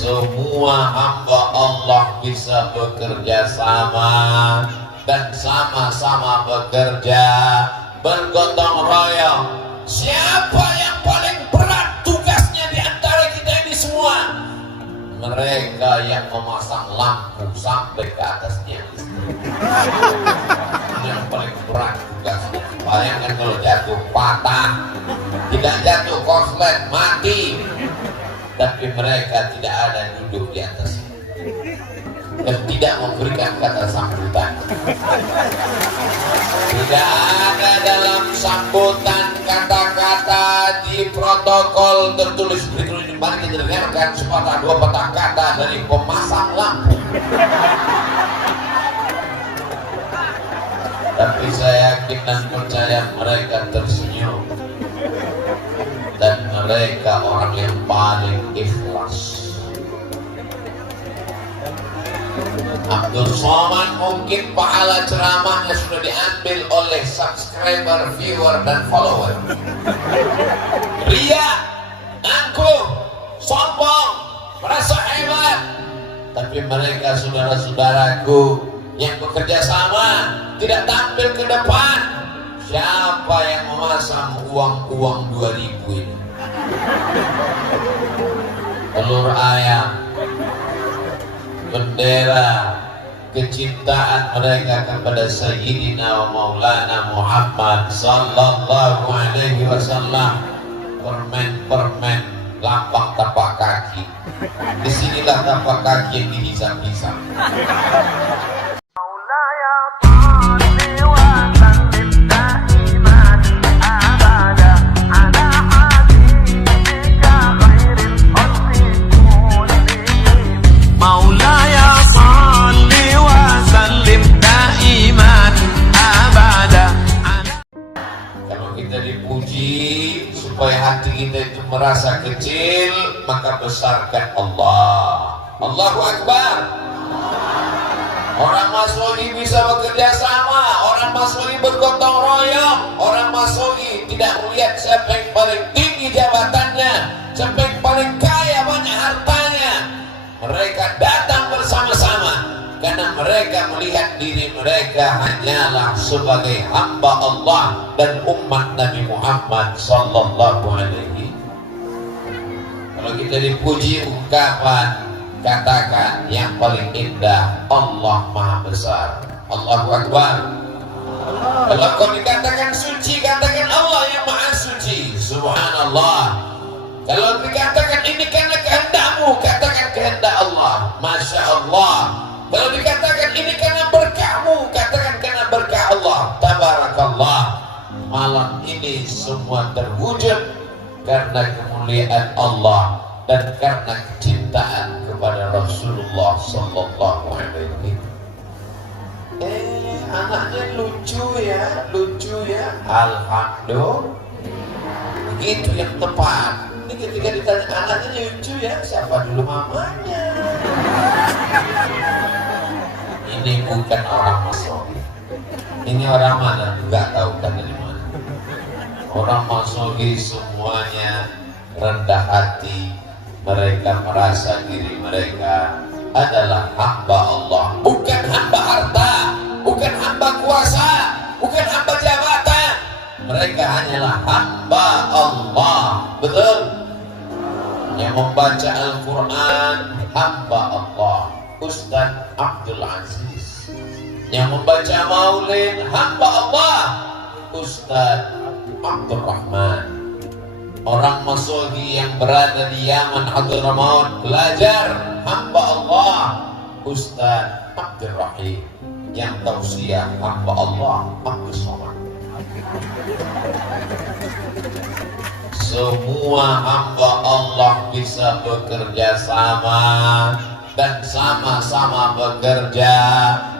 semua hamba Allah bisa bekerja sama dan sama-sama bekerja, bergotong royong. Siapa yang paling berat tugasnya di antara kita ini semua? Mereka yang memasang lampu sampai ke atasnya. Yang paling berat tugasnya. Bayangkan kalau jatuh patah, tidak jatuh korslet mati, tapi mereka tidak ada duduk di atas dan tidak memberikan kata sambutan. Tidak ada dalam sambutan kata-kata di protokol tertulis berikut ini. Mari kita dengarkan sepatah dua patah kata dari pemasang lampu. Tapi saya yakin dan percaya mereka tersenyum dan mereka orang yang paling ikhlas. Abdul Somad mungkin pahala ceramahnya sudah diambil oleh subscriber, viewer, dan follower. Ria, angkuh, sombong, merasa hebat. Tapi mereka saudara-saudaraku yang bekerja sama tidak tampil ke depan. Siapa yang memasang uang-uang 2000 ini? Telur ayam, bendera kecintaan mereka kepada Sayyidina wa Maulana Muhammad sallallahu alaihi wasallam. Permen-permen lambang tapak kaki. Disinilah tapak kaki yang dihisap-hisap. Supaya hati kita itu merasa kecil, maka besarkan Allah. Allahu Akbar. Orang Masohi bisa bekerja sama, orang Masohi bergotong royong, orang Masohi tidak melihat siapa yang paling tinggi jabatannya, siapa yang paling kaya banyak hartanya. Mereka datang bersama-sama karena mereka melihat diri mereka hanyalah sebagai hamba Allah dan umat Nabi Muhammad sallallahu alaihi. Kalau kita dipuji ungkapan, katakan yang paling indah, Allah Maha Besar. Allahu Akbar. Kalau kau dikatakan suci, katakan Allah yang Maha Suci. Subhanallah. Kalau dikatakan ini karena kehendakmu, katakan kehendak Allah. Masya Allah. Kalau dikatakan ini karena berkahmu, katakan karena berkah Allah. Tabarakallah. Malam ini semua terwujud karena kemuliaan Allah dan karena kecintaan kepada Rasulullah sallallahu alaihi. Anaknya lucu ya. Alhamdulillah. Begitu yang tepat. Ini ketika ditanya anaknya lucu ya, siapa dulu mamanya? Ini bukan orang Masohi. Ini orang mana? Enggak tahu kan dari mana. Orang Masohi semuanya rendah hati. Mereka merasa diri mereka adalah hamba Allah, bukan hamba harta, bukan hamba kuasa, bukan hamba jabatan. Mereka hanyalah hamba Allah. Betul? Yang membaca Al-Quran hamba Allah, Ustaz Abdul Aziz. Yang membaca Maulid hamba Allah, Ustaz Abdul Rahman. Orang Masohi yang berada di Yaman, Hadramaut, belajar hamba Allah, Ustaz Abdul Rahim. Yang tausiah hamba Allah, Abdul Somad. Semua hamba Allah bisa bekerja sama dan sama-sama bekerja,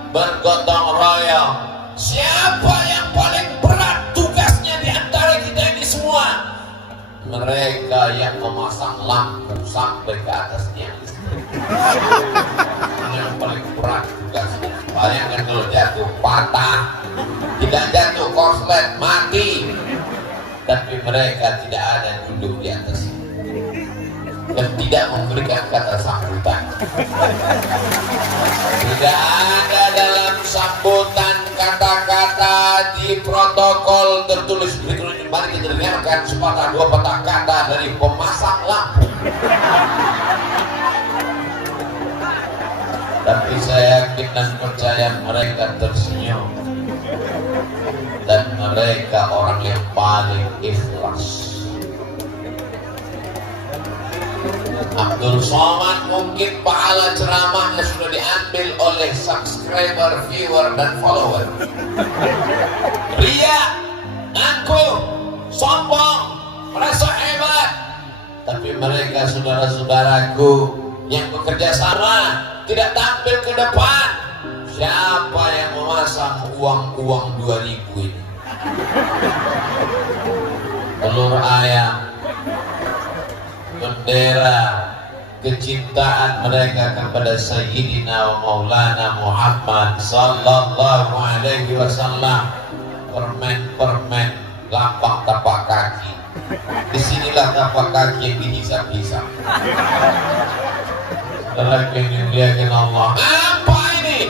bergotong royong. Siapa yang paling berat tugasnya di antara kita ini semua? Mereka yang memasang lampu sampai ke atasnya. Yang paling berat tugasnya. Bayangkan kalau jatuh patah, tidak jatuh korslet mati, tapi mereka tidak ada duduk di atas. dan tidak memberikan kata sambutan. Tidak ada dalam sambutan kata-kata di protokol tertulis berikut. Mari kita dengarkan sepatah dua patah kata dari pemasang lampu. Tapi saya yakin dan percaya mereka tersenyum dan mereka orang yang paling ikhlas. Abdul Somad mungkin pahala ceramahnya sudah diambil oleh subscriber, viewer, dan follower. Ria, ngaku, sombong, merasa hebat. Tapi mereka saudara-saudaraku yang bekerja sama tidak tampil ke depan. Siapa yang memasang uang-uang 2000 ini? Telur ayam, bendera kecintaan mereka kepada Sayyidina wa Maulana Muhammad sallallahu alaihi wasallam. Permen-permen lambang tapak kaki. Disinilah tapak kaki yang dihisap-hisap. Saudara yang dimuliakan Allah, apa ini?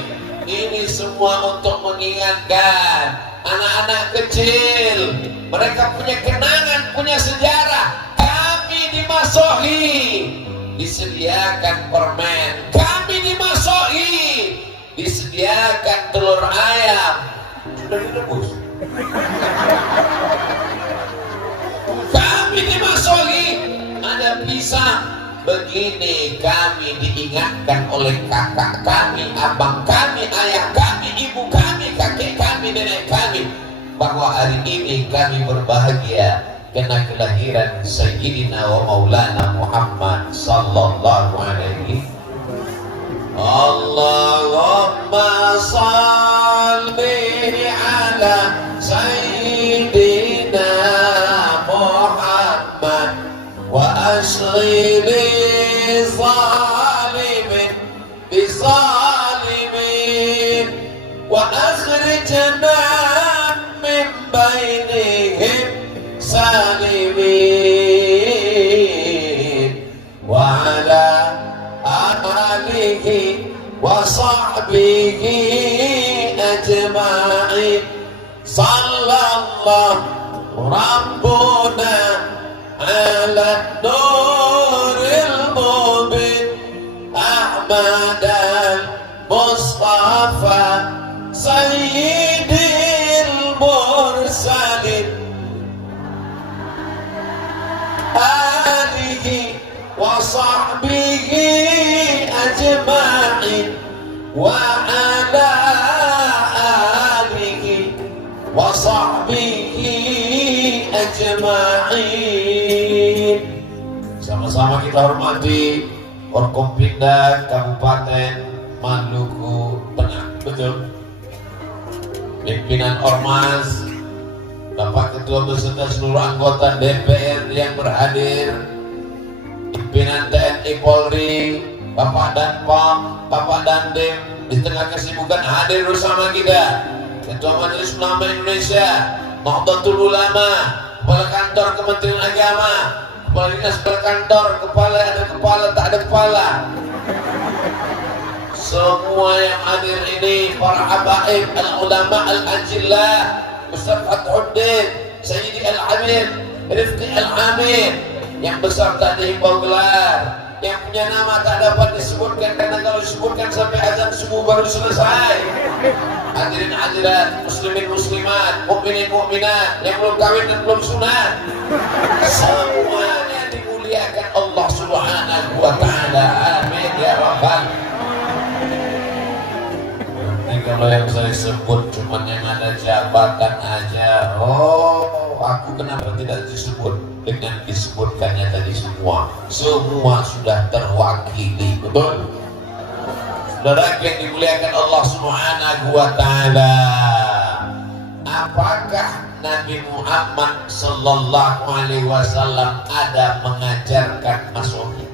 Ini semua untuk mengingatkan anak-anak kecil. Mereka punya kenangan, punya sejarah. Kami dimasohi, disediakan permen. Kami dimasohi, disediakan telur ayam. Sudah direbus. Kami dimasohi, ada pisang. Begini kami diingatkan oleh kakak kami, abang kami, ayah kami, ibu kami, kakek kami, nenek kami, bahwa hari ini kami berbahagia karena kelahiran Sayyidina wa Maulana Muhammad sallallahu alaihi. Allahumma salli ala Sayyidina Muhammad wa asri li zalimin bi zalimin wa akhrijna min bainihim salimin wa ala alihi wa sahbihi ajma'in. Sallallahu rabbuna ala nuril mubin Ahmad al-Mustafa Sayyidil Mursalin alihi wa sahbihi ajma'in wa ala alihi wa sahbihi ajma'in. Sama-sama kita hormati Forkompinda Kabupaten Maluku Tengah. Betul. Pimpinan Ormas, Bapak Ketua beserta seluruh anggota DPR yang berhadir, pimpinan TNI Polri, Bapak Danpom, Bapak Dandim, di tengah kesibukan hadir bersama kita. Ketua Majelis Ulama Indonesia, Nahdlatul Ulama, Kepala Kantor Kementerian Agama, Kepala Dinas Berkantor, ada kepala, tak ada kepala. Semua yang hadir ini, para habaib, al-ulama al-ajillah, Ustaz Fathuddin, Sayyidi Al-Amir, Rifqi Al-Amir, yang besar tak dihimbau gelar, yang punya nama tak dapat disebutkan karena kalau disebutkan sampai azan subuh baru selesai. Hadirin hadirat, muslimin muslimat, mukminin mukminat, yang belum kawin dan belum sunat, semuanya dimuliakan Allah Subhanahu wa taala. Amin ya rabbal. Nanti kalau yang saya sebut cuma yang ada jabatan aja, oh aku kenapa tidak disebut? Dengan disebutkannya tadi semua sudah terwakili. Betul? Saudara yang dimuliakan Allah Subhanahu wa taala, apakah Nabi Muhammad sallallahu alaihi wasallam ada mengajarkan masohi?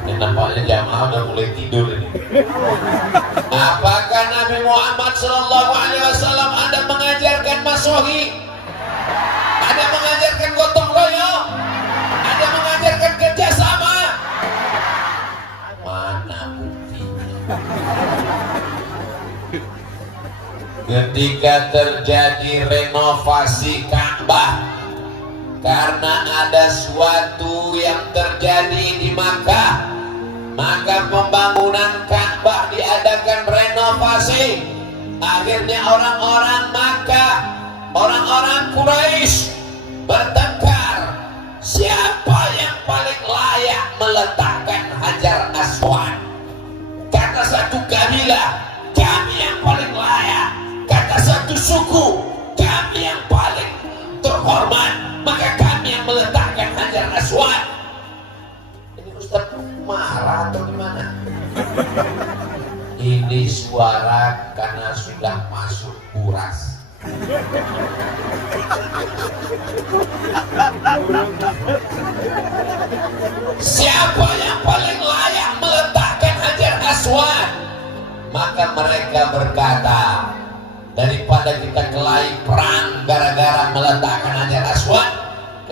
Ini nampaknya jamaah udah mulai tidur ini. Apakah Nabi Muhammad sallallahu alaihi wasallam ada mengajarkan masohi? Ada mengajarkan gotong royong? ketika terjadi renovasi Ka'bah, karena ada suatu yang terjadi di Makkah, maka pembangunan Ka'bah diadakan renovasi. Akhirnya orang-orang Makkah, orang-orang Quraisy bertengkar, siapa yang paling layak meletakkan Hajar Aswad. Kata satu kabilah, kami yang paling layak. Kata satu suku, kami yang paling terhormat, maka kami yang meletakkan Hajar Aswad. Ini Ustaz marah atau gimana? Ini suara karena sudah masuk kuras. Siapa yang paling layak meletakkan Hajar Aswad? Maka mereka berkata, daripada kita kelahi perang gara-gara meletakkan Hajar Aswad,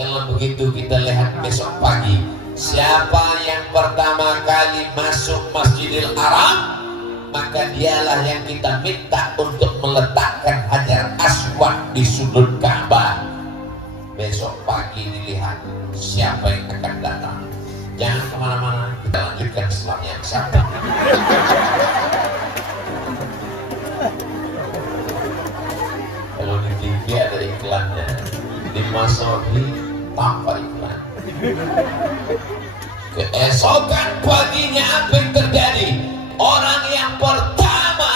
kalau begitu kita lihat besok pagi siapa yang pertama kali masuk Masjidil Haram, maka dialah yang kita minta untuk meletakkan Hajar Aswad di sudut Ka'bah. Besok pagi dilihat siapa yang akan datang. Jangan kemana-mana, kita lanjutkan setelah yang satu. Kalau di TV ada iklannya, di Masohi tanpa iklan. Keesokan paginya apa yang terjadi? Orang yang pertama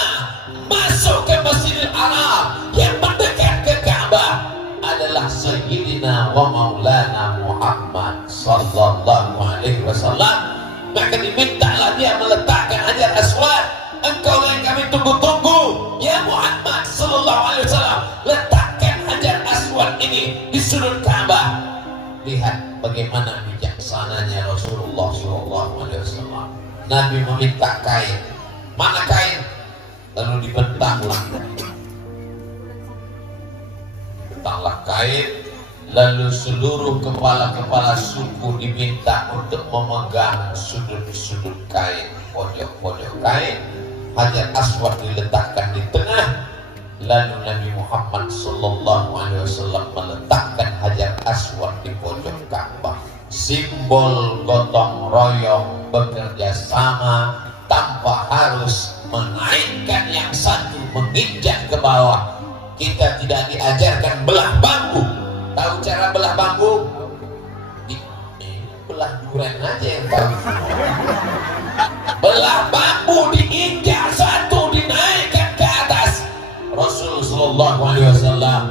masuk ke Masjidil Haram, yang mendekat ke Ka'bah adalah Sayyidina wa Maulana Muhammad sallallahu alaihi wasallam. Maka dimintalah dia meletakkan Hajar Aswad. Engkau yang kami tunggu-tunggu, ya Muhammad sallallahu alaihi wasallam, letakkan Hajar Aswad ini di sudut Ka'bah. Lihat bagaimana bijaksananya Rasulullah sallallahu alaihi wasallam. Nabi meminta kain. Mana kain? Lalu dibentanglah. Bentanglah kain. Lalu seluruh kepala-kepala suku diminta untuk memegang sudut-sudut kain, pojok-pojok kain. Hajar Aswad diletakkan di tengah. Lalu Nabi Muhammad sallallahu alaihi wasallam meletakkan Hajar Aswad di pojok Ka'bah. Simbol gotong royong, bekerja sama tanpa harus menaikkan yang satu menginjak ke bawah. Kita tidak diajarkan belah bambu. Tahu cara belah bambu? Belah duren aja yang tahu. Belah bambu diinjak satu, dinaikkan ke atas. Rasul sallallahu alaihi wasallam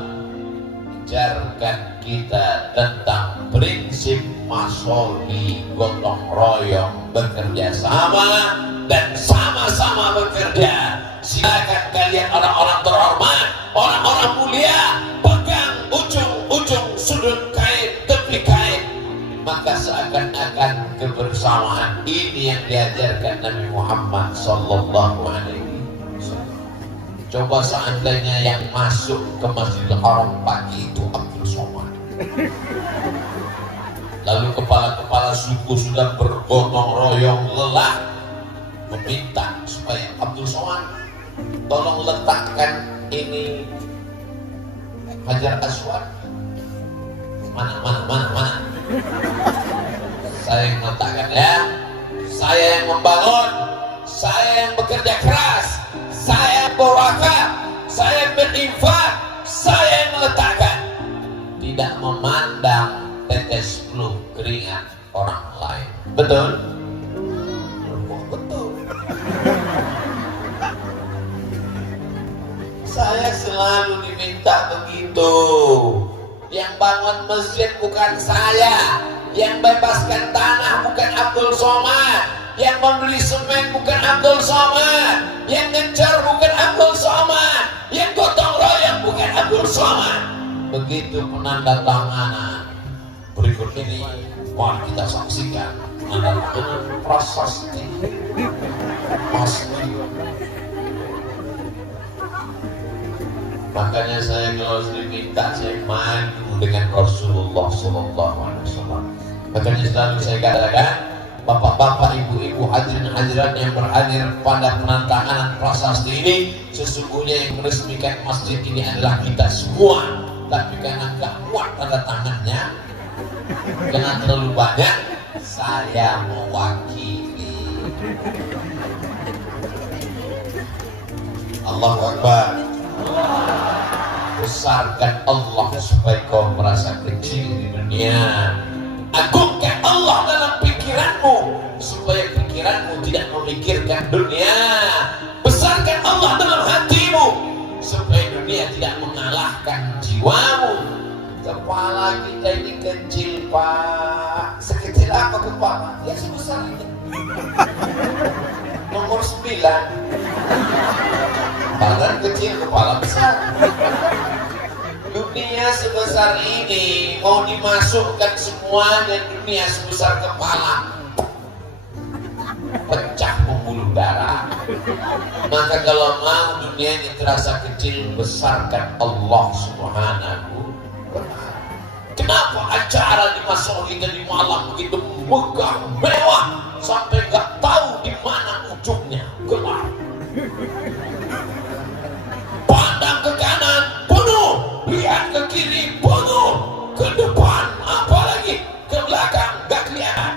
ajarkan kita tentang prinsip masohi, gotong royong, bekerja sama dan sama-sama bekerja. Silakan kalian orang-orang terhormat, orang-orang mulia, pegang ujung-ujung sudut kain, tepi kain. Maka seakan-akan kebersamaan ini yang diajarkan Nabi Muhammad sallallahu alaihi wasallam. Coba seandainya yang masuk ke Masjidil Haram pagi itu Abdul Somad. Lalu kepala-kepala suku sudah bergotong royong lelah meminta supaya Abdul Somad tolong letakkan ini Hajar Aswad. Mana? Saya yang meletakkan ya. Saya yang membangun. Saya yang bekerja keras. Saya yang berwakaf. Saya yang berinfak. Saya yang meletakkan. Tidak memandang tetes flu keringat orang lain. Betul? Betul. Saya selalu diminta begitu. Yang bangun masjid bukan saya, yang bebaskan tanah bukan Abdul Somad, yang membeli semen bukan Abdul Somad, yang ngejar bukan Abdul Somad, yang gotong royong bukan Abdul Somad. Begitu penandatanganan. Berikut ini mari kita saksikan penandatanganan prasasti. Makanya saya kalau diminta saya maju dengan Rasulullah sallallahu alaihi wasallam. Makanya selalu saya katakan, Bapak-bapak, ibu-ibu, hadirin hadirat yang berhadir pada penandatanganan prasasti ini, sesungguhnya yang meresmikan masjid ini adalah kita semua. Tapi karena nggak muat tanda tangannya, jangan terlalu banyak, saya mewakili. Allahu Akbar. Besarkan Allah supaya kau merasa kecil di dunia. Agungkan Allah dalam pikiranmu supaya pikiranmu tidak memikirkan dunia. Besarkan Allah dalam hatimu supaya dunia tidak mengalahkan jiwamu. Kepala kita ini kecil, Pak. Sekecil apa kepala? Ya sebesar ini. Nomor 9. Badan kecil, kepala besar. Dunia sebesar ini mau dimasukkan semuanya, dunia sebesar kepala, pecah pembuluh darah. Maka kalau mau dunianya terasa kecil, besarkan Allah Subhanahu wa ta'ala. Kenapa acara di Masohi di malam begitu megah, mewah, sampai nggak tahu di mana ujungnya? Gelap. Pandang ke kanan penuh, lihat ke kiri penuh, ke depan apalagi ke belakang nggak kelihatan.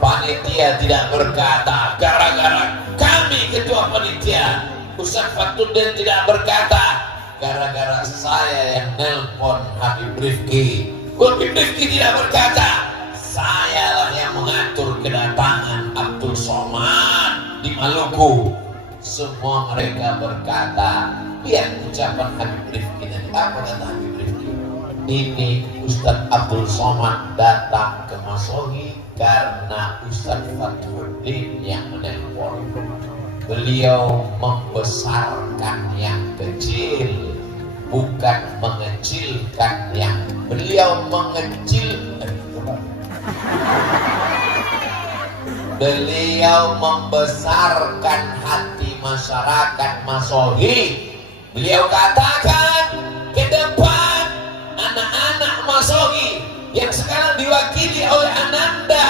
Panitia tidak berkata, gara-gara kami ketua panitia. Ustaz Fatuddin tidak berkata, gara-gara saya yang nelpon Habib Rifki. Habib Rifki tidak berkata, sayalah yang mengatur kedatangan Abdul Somad di Maluku. Semua mereka berkata, lihat ucapan Habib Rifki tadi. Apa kata Habib Rifki? Ini Ustaz Abdul Somad datang ke Masohi karena Ustaz Fatuddin yang menelpon. Beliau membesarkan yang kecil, bukan mengecilkan yang. Beliau Beliau membesarkan hati masyarakat Masohi. Beliau katakan ke depan anak-anak Masohi yang sekarang diwakili oleh Ananda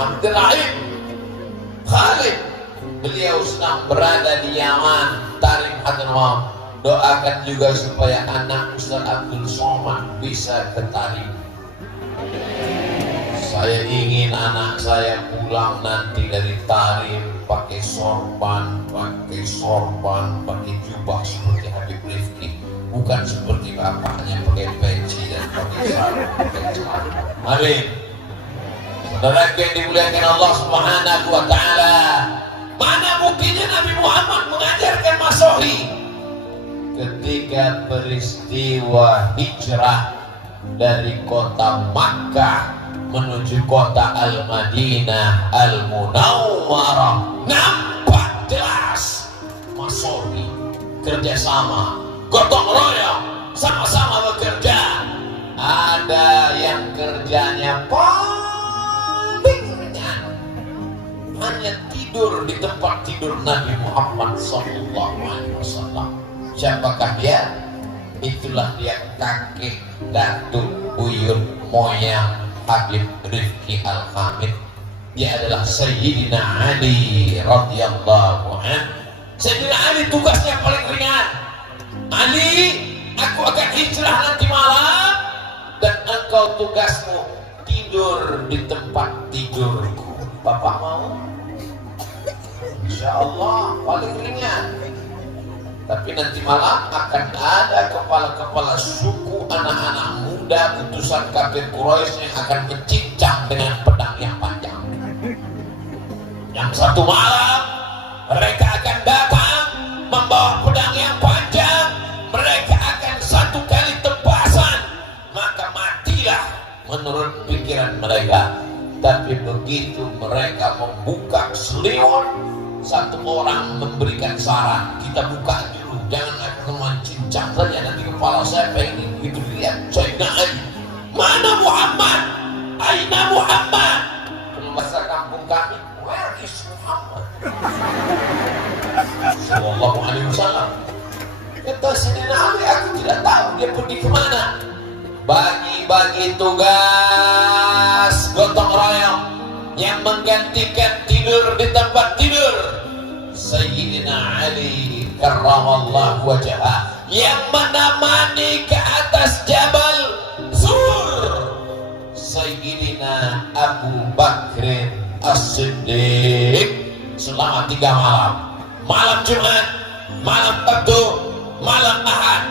Abdurrahim Khalid. Beliau sedang berada di Yaman, Tarim Hadramaut. Doakan juga supaya anak Ustaz Abdul Somad bisa ke Tarim. Saya ingin anak saya pulang nanti dari Tarim pakai sorban, pakai jubah seperti Habib Rifki, bukan seperti bapaknya pakai peci dan pakai sarung, pakai celana. Amin. Saudara yang dimuliakan Allah Subhanahu wa ta'ala, mana mungkinnya Nabi Muhammad mengajarkan Masohi ketika peristiwa hijrah dari kota Makkah menuju kota Al-Madinah Al-Munawwarah. Nampak jelas Masohi kerjasama, gotong royong, sama-sama bekerja. Ada yang kerjanya paling ringan, hanya tidur di tempat tidur Nabi Muhammad SAW. Siapakah dia? Itulah dia kakek datuk buyut moyang Habib Rifki Al-Hamid. Dia adalah Sayyidina Ali radhiyallahu anhu. Sayyidina Ali tugasnya paling ringan. Ali, aku akan hijrah nanti malam dan engkau tugasmu tidur di tempat tidurku. Bapak mau? Insya Allah paling ringan. Tapi nanti malam akan ada kepala-kepala suku anak-anak muda utusan kafir Quraisy yang akan mencincang dengan pedang yang panjang. Yang satu malam mereka akan datang membawa pedang yang panjang. Mereka akan satu kali tebasan, maka matilah menurut pikiran mereka. Tapi begitu mereka membuka selimut, satu orang memberikan saran, kita buka dulu, jangan akan cincang saja, nanti kepala saya pengen begitu dilihat. Sayyidina Ali, mana Muhammad? Aina Muhammad? Kalau bahasa kampung kami, where is Muhammad? Sallallahu alaihi wasallam. Kata Sayyidina Ali, aku tidak tahu dia pergi kemana. Bagi-bagi tugas gotong royong yang menggantikan tidur di tempat tidur Sayyidina Ali karramallahu wajhah, yang menemani ke atas Jabal Sur Sayyidina Abu Bakr As-Siddiq selama 3 malam. Malam Jumat, malam Sabtu, malam Ahad,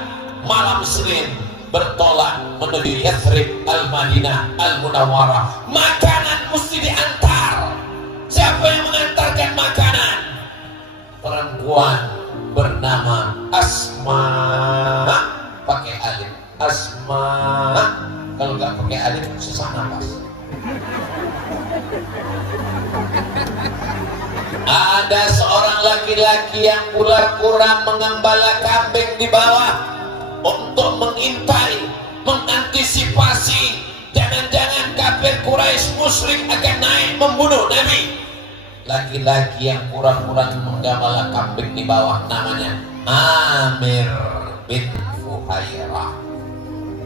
malam Senin bertolak menuju Yathrib Al-Madinah Al-Munawwarah. Makanan mesti diantar. Siapa yang mengantarkan makanan? Perempuan bernama Asma, pakai alif. Asma, kalau nggak pakai alif susah nafas. Ada seorang laki-laki yang pura-pura mengembala kambing di bawah untuk mengintai, mengantisipasi jangan-jangan kafir Quraisy musyrik akan naik membunuh Nabi. Laki-laki yang pura-pura menggembala kambing di bawah namanya Amir bin Fuhairah.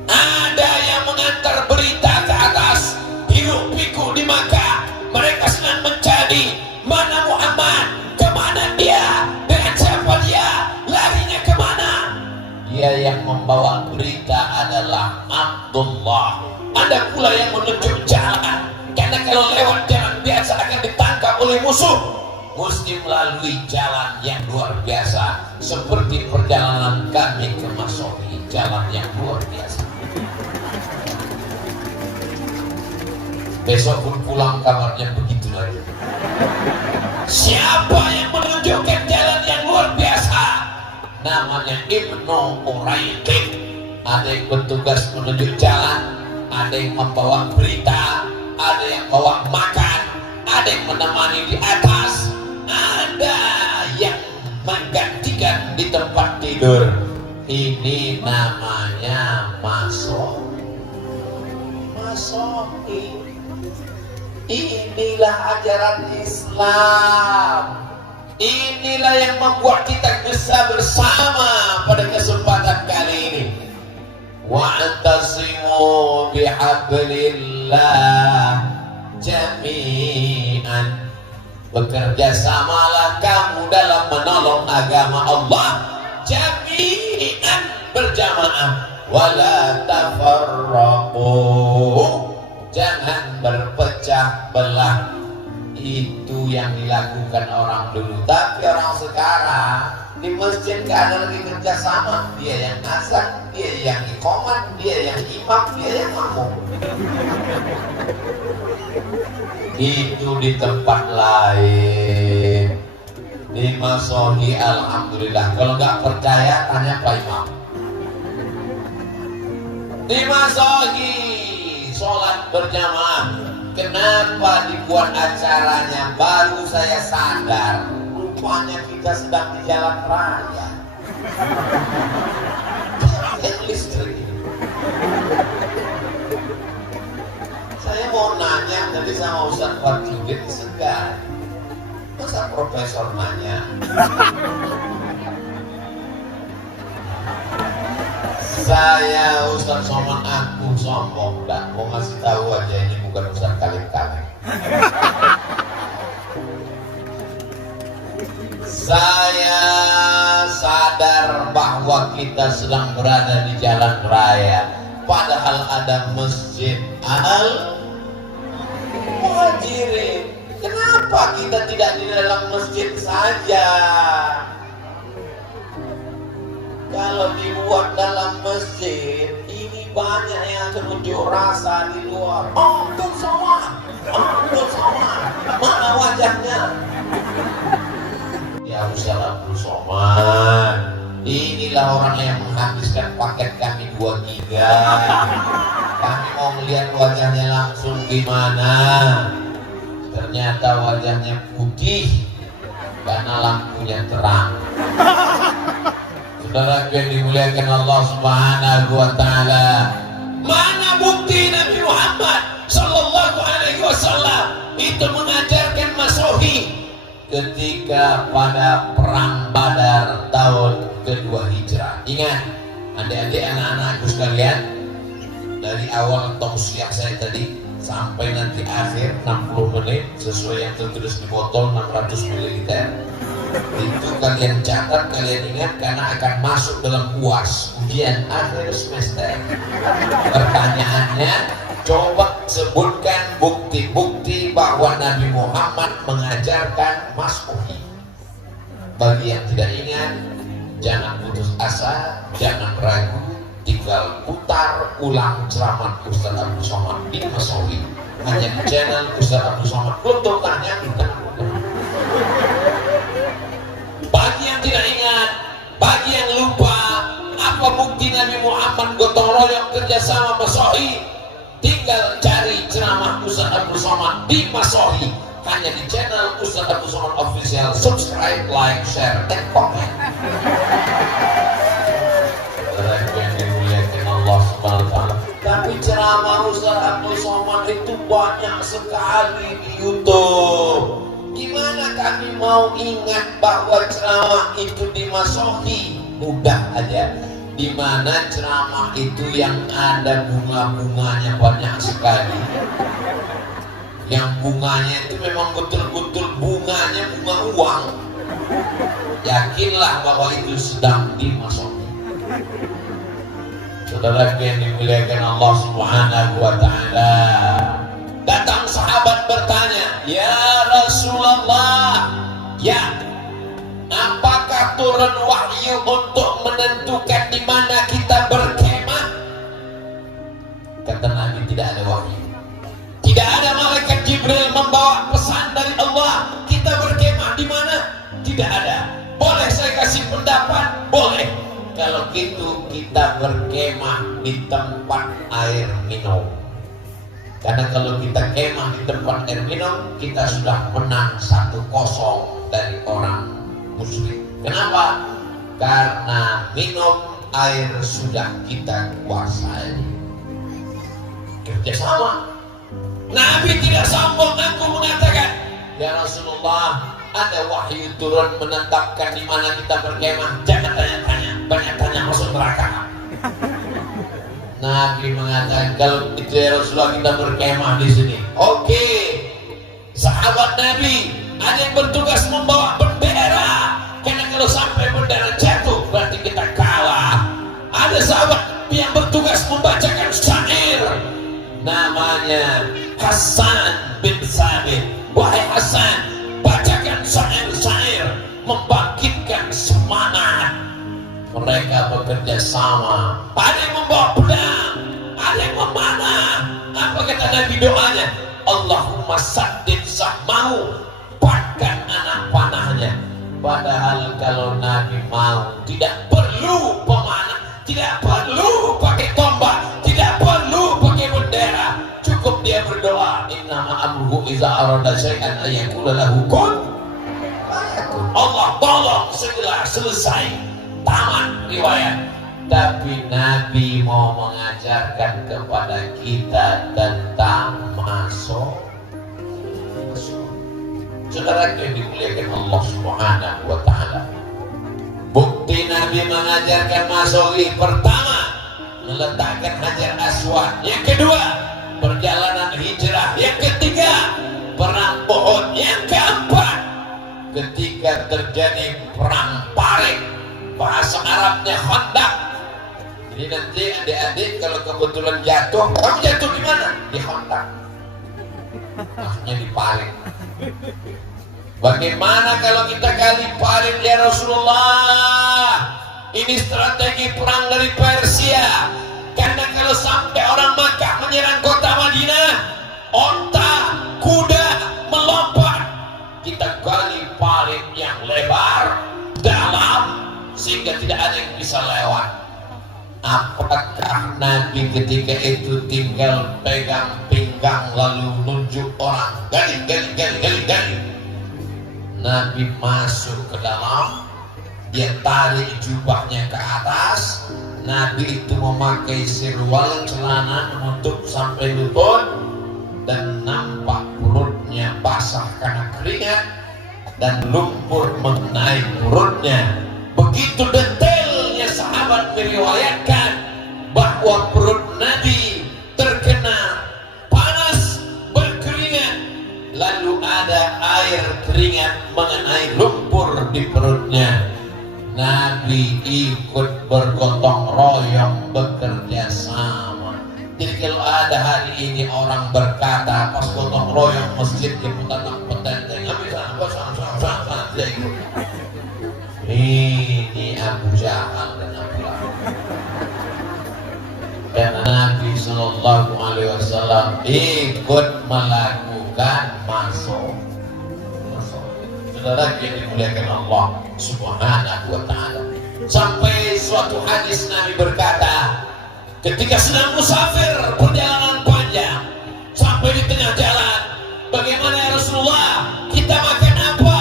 Ada yang mengantar berita ke atas, hiruk-pikuk di Makkah. Mereka sedang mencari mana Muhammad, kemana dia, dengan siapa dia, larinya kemana. Dia yang membawa berita adalah Abdullah. Ada pula yang menunjuk jalan, karena kalau lewat jalan biasa akan ditangkap oleh musuh. Mesti melalui jalan yang luar biasa, seperti perjalanan kami ke Masohi, jalan yang luar biasa. Besok pun pulang kamarnya begitu lagi. Siapa yang menunjukkan jalan yang luar biasa? Namanya Ibnu Uraiqib. Ada yang bertugas menunjuk jalan, ada yang membawa berita, ada yang bawa makan, ada yang menemani di atas, ada yang menggantikan di tempat tidur. Ini namanya Masohi. Inilah ajaran Islam. Inilah yang membuat kita bisa bersama pada kesempatan kali ini. Wa'tasimu bihablillah jami'an. Bekerja samalah kamu dalam menolong agama Allah jami'an, berjamaah. Wala tafarraqu, jangan berpecah belah. Itu yang dilakukan orang dulu. Tapi orang sekarang di masjid gak ada lagi kerjasama. Dia yang azan, dia yang iqamat, dia yang imam, dia yang makmum. Itu di tempat lain. Di Masohi alhamdulillah. Kalau nggak percaya tanya Pak Imam. Di Masohi sholat berjamaah. Kenapa dibuat acaranya? Baru saya sadar, rupanya kita sedang di jalan raya. Listrik. Saya mau nanya tadi sama Ustaz Farjudin segar. Masa profesor nanya? Saya Ustaz Somad aku sombong, dan mau ngasih tahu aja ini bukan Ustaz kaleng-kaleng. Saya sadar bahwa kita sedang berada di jalan raya, padahal ada masjid Al-Muhajirin. Kenapa kita tidak di dalam masjid saja? Kalau dibuat dalam masjid, ini banyak yang akan unjuk rasa di luar. Abdul Somad, mana wajahnya? Ya Ustaz Abdul Somad, inilah orang yang menghabiskan paket kami 2 giga. Kami mau melihat wajahnya langsung gimana. Ternyata wajahnya putih karena lampunya terang. Saudara yang dimuliakan Allah Subhanahu wa taala, mana bukti Nabi Muhammad sallallahu alaihi wasallam itu mengajarkan Masohi ketika pada perang Badar tahun kedua Hijrah. Ingat, Adik-adik, anak-anakku sekalian, dari awal tausiah saya tadi sampai nanti akhir 60 menit sesuai yang tertulis di botol 600 ml itu kalian catat, kalian ingat, karena akan masuk dalam UAS, ujian akhir semester. Pertanyaannya, coba sebutkan bukti-bukti bahwa Nabi Muhammad mengajarkan masohi. Bagi yang tidak ingat, jangan putus asa, jangan ragu, tinggal putar ulang ceramah Ustaz Abdul Somad di Masohi, hanya di channel Ustaz Abdul Somad. Untuk tanya kita. Bagi yang tidak ingat, bagi yang lupa, apa bukti Nabi Muhammad gotong royong kerjasama Masohi, tinggal cari ceramah Ustaz Abdul Somad di Masohi, hanya di channel Ustaz Abdul Somad Official. Subscribe, like, share, dan komen. Tapi ceramah Ustaz Abdul Somad itu banyak sekali di YouTube. Gimana kami mau ingat bahwa ceramah itu di Masohi? Mudah aja. Di mana ceramah itu yang ada bunga-bunganya banyak sekali. Yang bunganya itu memang betul-betul bunganya bunga uang. Yakinlah bahwa itu sedang di Masohi. Saudara yang dimuliakan Allah Subhanahu wa Ta'ala, datang sahabat bertanya, "Ya Rasulullah, ya, apakah turun wahyu untuk menentukan di mana kita berkemah?" Kata Nabi, tidak ada wahyu. Tidak ada malaikat Jibril membawa pesan dari Allah, kita berkemah di mana? Tidak ada. Boleh saya kasih pendapat? Boleh. Kalau gitu kita berkemah di tempat air minum. Karena kalau kita kemah di tempat air minum, kita sudah menang 1-0 dari orang musyrik. Kenapa? Karena minum air sudah kita kuasai. Kerjasama. Nabi tidak sombong, aku mengatakan, "Ya Rasulullah, ada wahyu turun menetapkan di mana kita berkemah. Jangan tanya-tanya, banyak tanya masuk neraka." Nabi mengatakan, "Kalau itu ya Rasulullah, kita berkemah di sini." Oke. Sahabat Nabi ada yang bertugas membawa bendera, karena kalau sampai bendera jatuh berarti kita kalah. Ada sahabat yang bertugas membacakan syair, namanya Hasan bin Sabit. "Wahai Hasan, bacakan syair-syair membangkitkan semangat." Mereka bekerja sama. Ada yang membawa pedang, ada yang memanah. Apa kata Nabi doanya? "Allahumma saddid sahmahu," kuatkan anak panahnya. Padahal kalau Nabi mau, tidak perlu pemanah, tidak perlu pakai tombak, tidak perlu pakai bendera. Cukup dia berdoa, "Innama amruhu iza arada syai'an ayyakula lahu kun fayakun." Allah tolong segera selesai. Tamat riwayat. Tapi Nabi mau mengajarkan kepada kita tentang masuk. Saudara yang dimuliakan Allah Subhanahu wa Ta'ala, bukti Nabi mengajarkan masohi: pertama, meletakkan Hajar Aswad; yang kedua, perjalanan hijrah; yang ketiga, perang Uhud; yang keempat, ketika terjadi perang Parik, bahasa Arabnya Khandaq. Jadi nanti adik-adik kalau kebetulan jatuh, kamu jatuh di mana? Di Khandaq. Maksudnya di Parik. Bagaimana kalau kita kali Parik ya Rasulullah? Ini strategi perang dari Persia. Karena kalau sampai orang Makkah menyerang kota Madinah, onta, kuda melompat. Kita gali Parik yang lebar, dalam, sehingga tidak ada yang bisa lewat. Apakah Nabi ketika itu tinggal pegang pinggang lalu nunjuk orang, gali. Nabi masuk ke dalam, dia tarik jubahnya ke atas. Nabi itu memakai sirwal, celana menutup sampai lutut, dan nampak perutnya basah karena keringat dan lumpur mengenai perutnya. Begitu detailnya sahabat meriwayatkan bahwa perut Nabi terkena panas berkeringat, lalu ada air keringat mengenai lumpur di perutnya. Nabi ikut bergotong royong bekerja sama. Jadi kalau ada hari ini orang berkata pas gotong royong masjid di petang petenteng, ini Abu Jahal dan Abu Lahab. Dan Nabi Sallallahu Alaihi Wasallam ikut melakukan masuk. Saudara yang dimuliakan Allah Subhanahu wa Ta'ala, sampai suatu hadis Nabi berkata, ketika sedang musafir perjalanan panjang, sampai di tengah jalan, bagaimana ya Rasulullah, kita makan apa?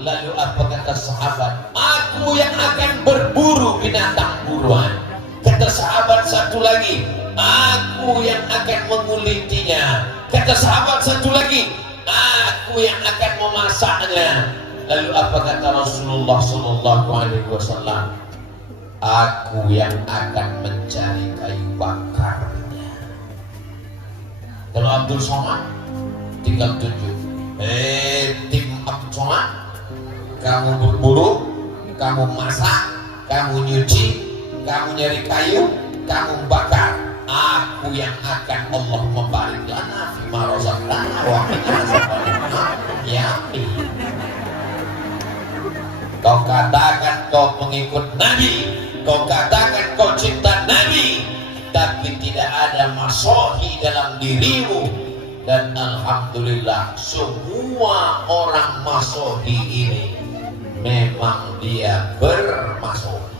Lalu apa kata sahabat? Aku yang akan berburu binatang buruan. Kata sahabat satu lagi, aku yang akan mengulitinya. Kata sahabat satu lagi, aku yang akan memasaknya. Lalu apa kata Rasulullah Sallallahu Alaihi Wasallam? Aku yang akan mencari kayu bakarnya. Kalau Abdul Somad tinggal tunjuk, tim Abdul Somad, kamu berburu, kamu masak, kamu nyuci, kamu nyari kayu, kamu bakar. Aku yang akan Allah membarik lana fima razaqnana wa ya. Kau katakan kau pengikut Nabi, kau katakan kau cinta Nabi, tapi tidak ada masohi dalam dirimu. Dan alhamdulillah semua orang masohi ini memang dia bermasohi,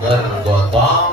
bergotong